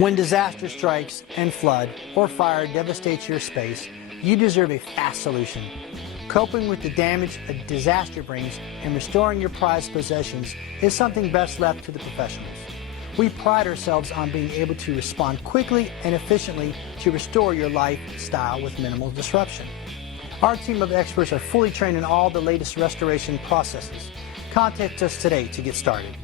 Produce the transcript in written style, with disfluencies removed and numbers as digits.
When disaster strikes and flood or fire devastates your space, you deserve a fast solution. Coping with the damage a disaster brings and restoring your prized possessions is something best left to the professionals. We pride ourselves on being able to respond quickly and efficiently to restore your lifestyle with minimal disruption. Our team of experts are fully trained in all the latest restoration processes. Contact us today to get started.